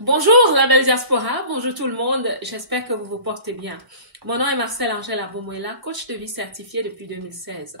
Bonjour la belle diaspora, bonjour tout le monde, j'espère que vous vous portez bien. Mon nom est Marcel Angèle Abomoela, coach de vie certifié depuis 2016.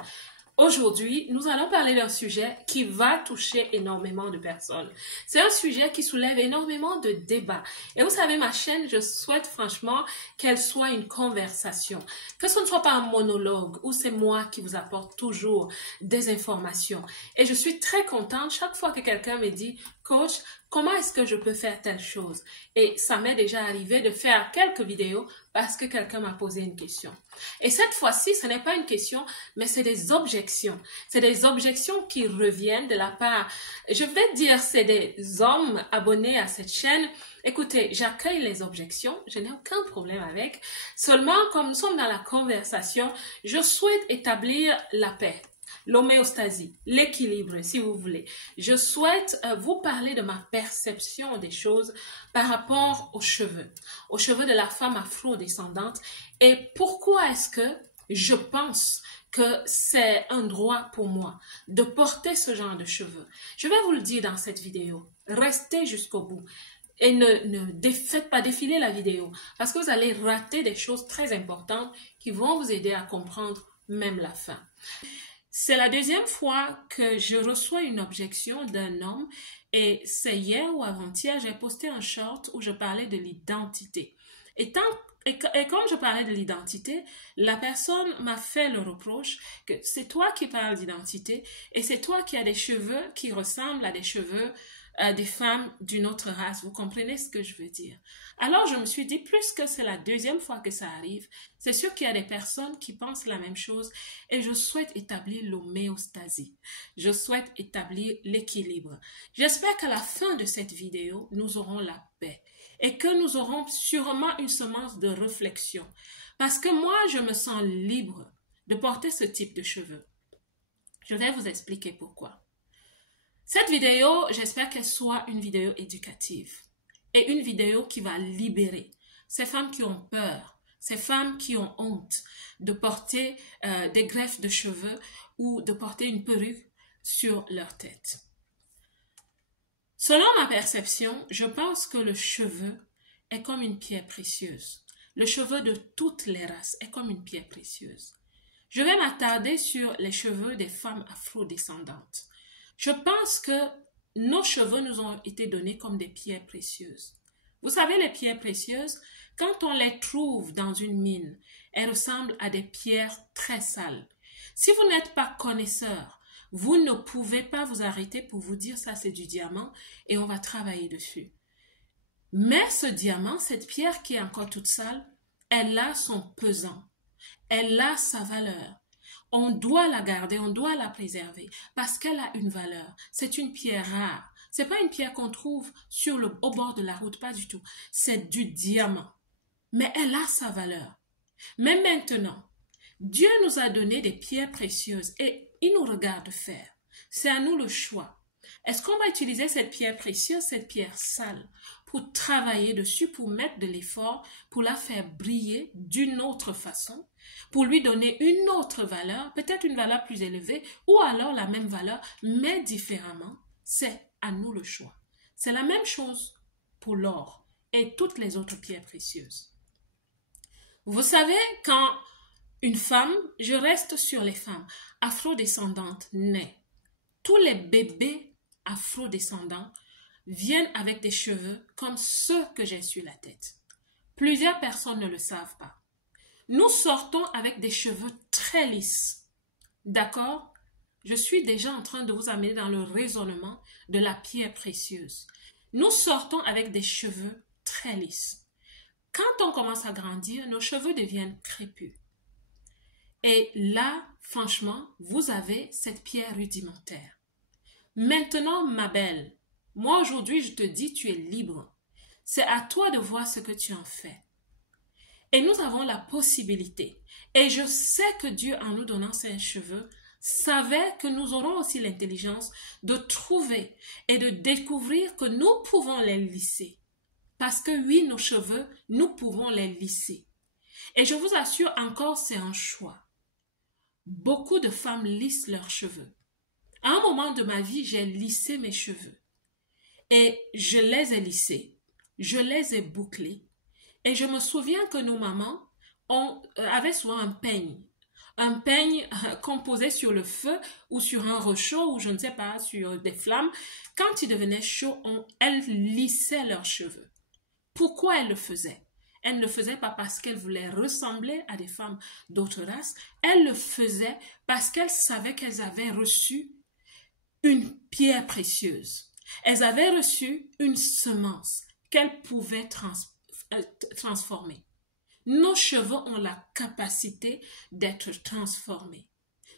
Aujourd'hui, nous allons parler d'un sujet qui va toucher énormément de personnes. C'est un sujet qui soulève énormément de débats. Et vous savez, ma chaîne, je souhaite franchement qu'elle soit une conversation. Que ce ne soit pas un monologue où c'est moi qui vous apporte toujours des informations. Et je suis très contente chaque fois que quelqu'un me dit, coach, comment est-ce que je peux faire telle chose? Et ça m'est déjà arrivé de faire quelques vidéos parce que quelqu'un m'a posé une question. Et cette fois-ci, ce n'est pas une question, mais c'est des objections. C'est des objections qui reviennent de la part, je vais dire, c'est des hommes abonnés à cette chaîne. Écoutez, j'accueille les objections, je n'ai aucun problème avec. Seulement, comme nous sommes dans la conversation, je souhaite établir la paix. L'homéostasie, l'équilibre, si vous voulez. Je souhaite vous parler de ma perception des choses par rapport aux cheveux de la femme afro-descendante et pourquoi est-ce que je pense que c'est un droit pour moi de porter ce genre de cheveux. Je vais vous le dire dans cette vidéo. Restez jusqu'au bout. Et ne faites pas défiler la vidéo parce que vous allez rater des choses très importantes qui vont vous aider à comprendre même la fin. C'est la deuxième fois que je reçois une objection d'un homme et c'est hier ou avant-hier, j'ai posté un short où je parlais de l'identité. Et comme je parlais de l'identité, la personne m'a fait le reproche que c'est toi qui parles d'identité et c'est toi qui as des cheveux qui ressemblent à des cheveux des femmes d'une autre race. Vous comprenez ce que je veux dire? Alors je me suis dit, plus que c'est la deuxième fois que ça arrive, c'est sûr qu'il y a des personnes qui pensent la même chose et je souhaite établir l'homéostasie. Je souhaite établir l'équilibre. J'espère qu'à la fin de cette vidéo, nous aurons la paix et que nous aurons sûrement une semence de réflexion. Parce que moi, je me sens libre de porter ce type de cheveux. Je vais vous expliquer pourquoi. Cette vidéo, j'espère qu'elle soit une vidéo éducative et une vidéo qui va libérer ces femmes qui ont peur, ces femmes qui ont honte de porter des greffes de cheveux ou de porter une perruque sur leur tête. Selon ma perception, je pense que le cheveu est comme une pierre précieuse. Le cheveu de toutes les races est comme une pierre précieuse. Je vais m'attarder sur les cheveux des femmes afro-descendantes. Je pense que nos cheveux nous ont été donnés comme des pierres précieuses. Vous savez, les pierres précieuses, quand on les trouve dans une mine, elles ressemblent à des pierres très sales. Si vous n'êtes pas connaisseur, vous ne pouvez pas vous arrêter pour vous dire ça c'est du diamant et on va travailler dessus. Mais ce diamant, cette pierre qui est encore toute sale, elle a son pesant, elle a sa valeur. On doit la garder, on doit la préserver parce qu'elle a une valeur. C'est une pierre rare. C'est pas une pierre qu'on trouve au bord de la route, pas du tout. C'est du diamant. Mais elle a sa valeur. Mais maintenant, Dieu nous a donné des pierres précieuses et il nous regarde faire. C'est à nous le choix. Est-ce qu'on va utiliser cette pierre précieuse, cette pierre sale, pour travailler dessus, pour mettre de l'effort, pour la faire briller d'une autre façon, pour lui donner une autre valeur, peut-être une valeur plus élevée, ou alors la même valeur, mais différemment? C'est à nous le choix. C'est la même chose pour l'or et toutes les autres pierres précieuses. Vous savez, quand une femme, je reste sur les femmes afrodescendantes naissent, tous les bébés afrodescendants viennent avec des cheveux comme ceux que j'ai sur la tête. Plusieurs personnes ne le savent pas. Nous sortons avec des cheveux très lisses. D'accord? Je suis déjà en train de vous amener dans le raisonnement de la pierre précieuse. Nous sortons avec des cheveux très lisses. Quand on commence à grandir, nos cheveux deviennent crépus. Et là, franchement, vous avez cette pierre rudimentaire. Maintenant, ma belle, moi aujourd'hui, je te dis, tu es libre. C'est à toi de voir ce que tu en fais. Et nous avons la possibilité. Et je sais que Dieu, en nous donnant ces cheveux, savait que nous aurons aussi l'intelligence de trouver et de découvrir que nous pouvons les lisser. Parce que oui, nos cheveux, nous pouvons les lisser. Et je vous assure encore, c'est un choix. Beaucoup de femmes lissent leurs cheveux. À un moment de ma vie, j'ai lissé mes cheveux. Et je les ai lissés. je les ai bouclés. Et je me souviens que nos mamans avaient souvent un peigne qu'on posait sur le feu ou sur un rochaud ou je ne sais pas, sur des flammes. Quand il devenait chaud, elles lissaient leurs cheveux. Pourquoi elles le faisaient? Elles ne le faisaient pas parce qu'elles voulaient ressembler à des femmes d'autres races. Elles le faisaient parce qu'elles savaient qu'elles avaient reçu une pierre précieuse. Elles avaient reçu une semence qu'elles pouvaient transformer. Nos cheveux ont la capacité d'être transformés.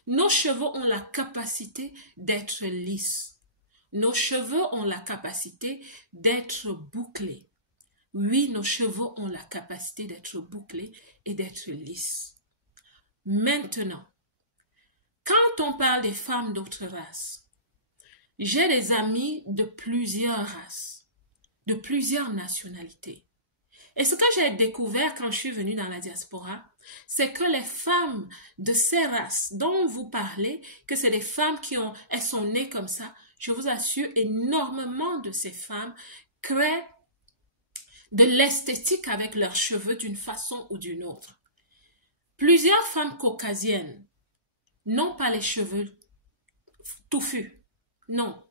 Nos cheveux ont la capacité d'être lisses. Nos cheveux ont la capacité d'être bouclés. Oui, nos cheveux ont la capacité d'être bouclés et d'être lisses. Maintenant, quand on parle des femmes d'autres races, j'ai des amis de plusieurs races, de plusieurs nationalités. Et ce que j'ai découvert quand je suis venue dans la diaspora, c'est que les femmes de ces races dont vous parlez, que c'est des femmes elles sont nées comme ça, je vous assure, énormément de ces femmes créent de l'esthétique avec leurs cheveux d'une façon ou d'une autre. Plusieurs femmes caucasiennes n'ont pas les cheveux touffus. Non.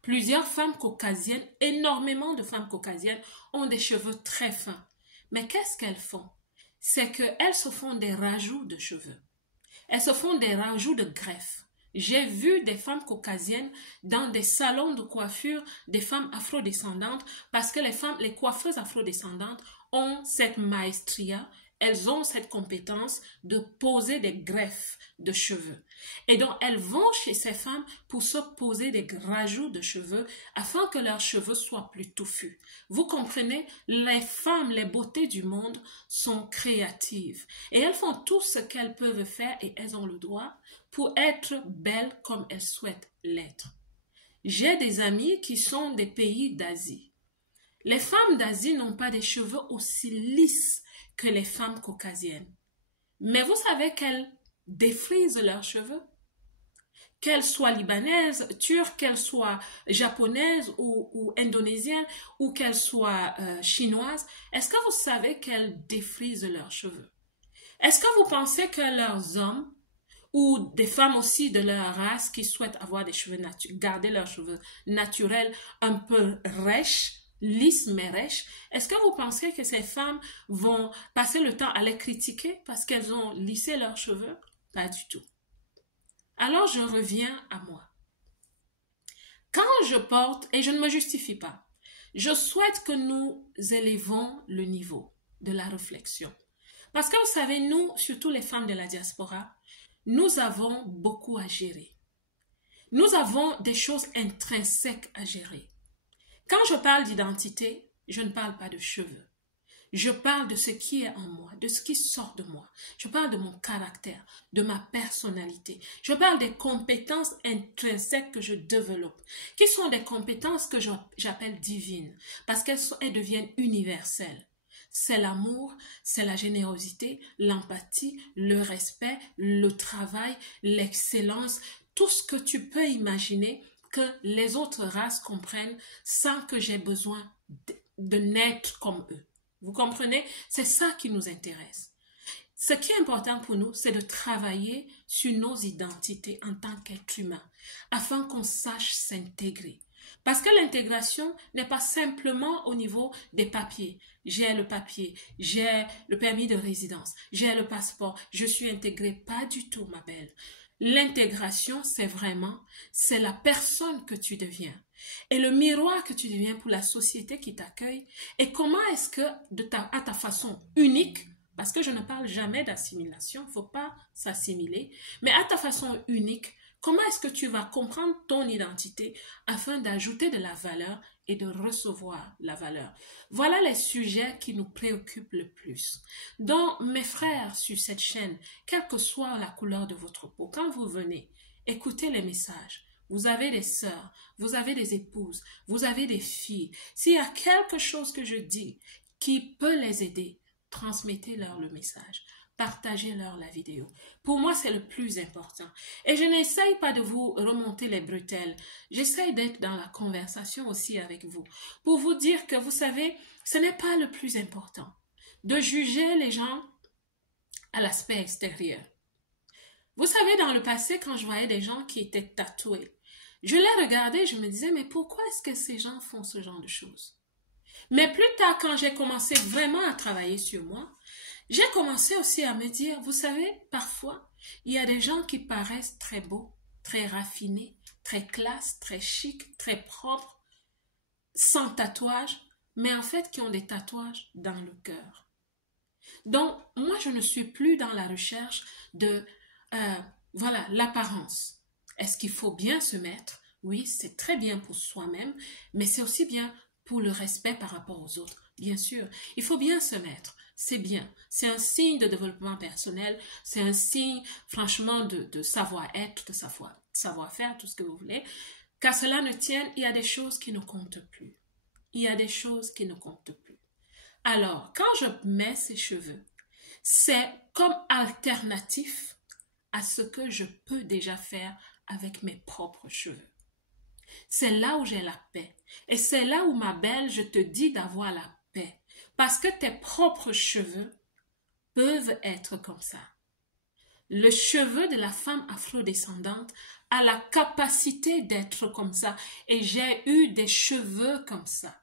Plusieurs femmes caucasiennes, énormément de femmes caucasiennes ont des cheveux très fins. Mais qu'est-ce qu'elles font? C'est qu'elles se font des rajouts de cheveux. Elles se font des rajouts de greffes. J'ai vu des femmes caucasiennes dans des salons de coiffure, des femmes afrodescendantes, parce que les coiffeuses afrodescendantes ont cette maestria, elles ont cette compétence de poser des greffes de cheveux. Et donc, elles vont chez ces femmes pour se poser des rajouts de cheveux afin que leurs cheveux soient plus touffus. Vous comprenez, les femmes, les beautés du monde sont créatives. Et elles font tout ce qu'elles peuvent faire et elles ont le droit pour être belles comme elles souhaitent l'être. J'ai des amis qui sont des pays d'Asie. Les femmes d'Asie n'ont pas des cheveux aussi lisses que les femmes caucasiennes. Mais vous savez qu'elles défrisent leurs cheveux? Qu'elles soient libanaises, turques, qu'elles soient japonaises ou indonésiennes, ou qu'elles soient chinoises, est-ce que vous savez qu'elles défrisent leurs cheveux? Est-ce que vous pensez que leurs hommes, ou des femmes aussi de leur race qui souhaitent avoir des cheveux garder leurs cheveux naturels un peu rêches, lisses mais rêches, est-ce que vous pensez que ces femmes vont passer le temps à les critiquer parce qu'elles ont lissé leurs cheveux? Pas du tout. Alors je reviens à moi. Quand je porte, et je ne me justifie pas, je souhaite que nous élevons le niveau de la réflexion. Parce que vous savez, nous, surtout les femmes de la diaspora, nous avons beaucoup à gérer. Nous avons des choses intrinsèques à gérer. Quand je parle d'identité, je ne parle pas de cheveux. Je parle de ce qui est en moi, de ce qui sort de moi. Je parle de mon caractère, de ma personnalité. Je parle des compétences intrinsèques que je développe, qui sont des compétences que j'appelle divines, parce qu'elles deviennent universelles. C'est l'amour, c'est la générosité, l'empathie, le respect, le travail, l'excellence, tout ce que tu peux imaginer que les autres races comprennent sans que j'ai besoin de naître comme eux. Vous comprenez? C'est ça qui nous intéresse. Ce qui est important pour nous, c'est de travailler sur nos identités en tant qu'être humain, afin qu'on sache s'intégrer. Parce que l'intégration n'est pas simplement au niveau des papiers. J'ai le papier, j'ai le permis de résidence, j'ai le passeport, je suis intégrée. Pas du tout, ma belle. L'intégration, c'est la personne que tu deviens et le miroir que tu deviens pour la société qui t'accueille. Et comment est-ce que, à ta façon unique, parce que je ne parle jamais d'assimilation, il ne faut pas s'assimiler, mais à ta façon unique, comment est-ce que tu vas comprendre ton identité afin d'ajouter de la valeur et de recevoir la valeur? Voilà les sujets qui nous préoccupent le plus. Donc, mes frères sur cette chaîne, quelle que soit la couleur de votre peau, quand vous venez, écoutez les messages. Vous avez des sœurs, vous avez des épouses, vous avez des filles. S'il y a quelque chose que je dis qui peut les aider, transmettez-leur le message. partagez-leur la vidéo. Pour moi, c'est le plus important. Et je n'essaye pas de vous remonter les bretelles. J'essaye d'être dans la conversation aussi avec vous. Pour vous dire que, vous savez, ce n'est pas le plus important de juger les gens à l'aspect extérieur. Vous savez, dans le passé, quand je voyais des gens qui étaient tatoués, je les regardais, je me disais, mais pourquoi est-ce que ces gens font ce genre de choses? Mais plus tard, quand j'ai commencé vraiment à travailler sur moi, j'ai commencé aussi à me dire, vous savez, parfois, il y a des gens qui paraissent très beaux, très raffinés, très classe, très chic, très propres, sans tatouage, mais en fait qui ont des tatouages dans le cœur. Donc, moi, je ne suis plus dans la recherche de, voilà, l'apparence. Est-ce qu'il faut bien se mettre? Oui, c'est très bien pour soi-même, mais c'est aussi bien pour le respect par rapport aux autres. Bien sûr, il faut bien se mettre. C'est bien. C'est un signe de développement personnel. C'est un signe, franchement, de savoir-être, de savoir-faire, tout ce que vous voulez. Qu'à cela ne tienne, il y a des choses qui ne comptent plus. Il y a des choses qui ne comptent plus. Alors, quand je mets ces cheveux, c'est comme alternatif à ce que je peux déjà faire avec mes propres cheveux. C'est là où j'ai la paix. Et c'est là où, ma belle, je te dis d'avoir la paix. Parce que tes propres cheveux peuvent être comme ça. Le cheveu de la femme afrodescendante a la capacité d'être comme ça. Et j'ai eu des cheveux comme ça.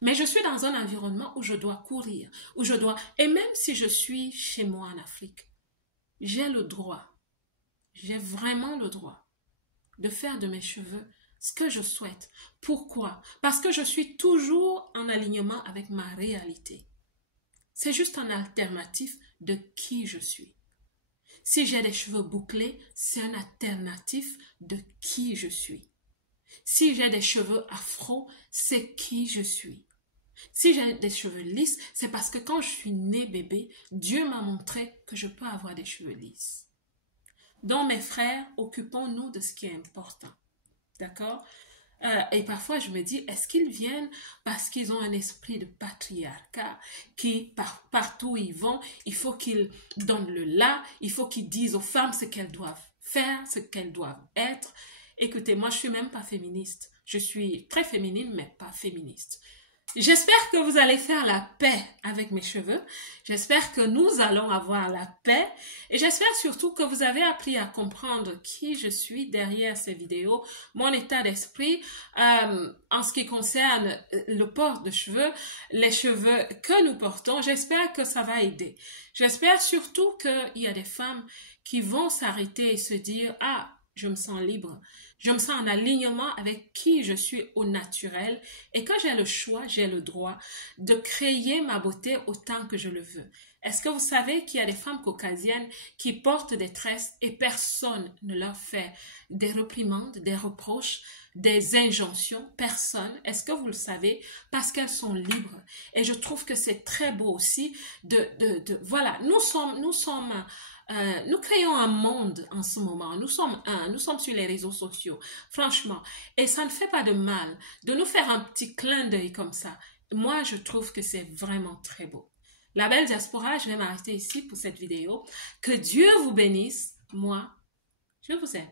Mais je suis dans un environnement où je dois courir, où je dois... Et même si je suis chez moi en Afrique, j'ai le droit, j'ai vraiment le droit de faire de mes cheveux ce que je souhaite. Pourquoi? Parce que je suis toujours en alignement avec ma réalité. C'est juste un alternatif de qui je suis. Si j'ai des cheveux bouclés, c'est un alternatif de qui je suis. Si j'ai des cheveux afro, c'est qui je suis. Si j'ai des cheveux lisses, c'est parce que quand je suis née bébé, Dieu m'a montré que je peux avoir des cheveux lisses. Donc mes frères, occupons-nous de ce qui est important. D'accord? Et parfois je me dis, est-ce qu'ils viennent parce qu'ils ont un esprit de patriarcat qui, partout où ils vont, il faut qu'ils donnent le là, il faut qu'ils disent aux femmes ce qu'elles doivent faire, ce qu'elles doivent être. Écoutez, moi je suis même pas féministe. Je suis très féminine, mais pas féministe. J'espère que vous allez faire la paix avec mes cheveux. J'espère que nous allons avoir la paix. Et j'espère surtout que vous avez appris à comprendre qui je suis derrière ces vidéos, mon état d'esprit en ce qui concerne le port de cheveux, les cheveux que nous portons. J'espère que ça va aider. J'espère surtout qu'il y a des femmes qui vont s'arrêter et se dire « Ah, je me sens libre. Je me sens en alignement avec qui je suis au naturel et quand j'ai le choix, j'ai le droit de créer ma beauté autant que je le veux. » Est-ce que vous savez qu'il y a des femmes caucasiennes qui portent des tresses et personne ne leur fait des réprimandes, des reproches, des injonctions? Personne. Est-ce que vous le savez? Parce qu'elles sont libres. Et je trouve que c'est très beau aussi voilà, nous créons un monde en ce moment. Nous sommes sur les réseaux sociaux, franchement. Et ça ne fait pas de mal de nous faire un petit clin d'œil comme ça. Moi, je trouve que c'est vraiment très beau. La belle diaspora, je vais m'arrêter ici pour cette vidéo. Que Dieu vous bénisse. Moi, je vous aime.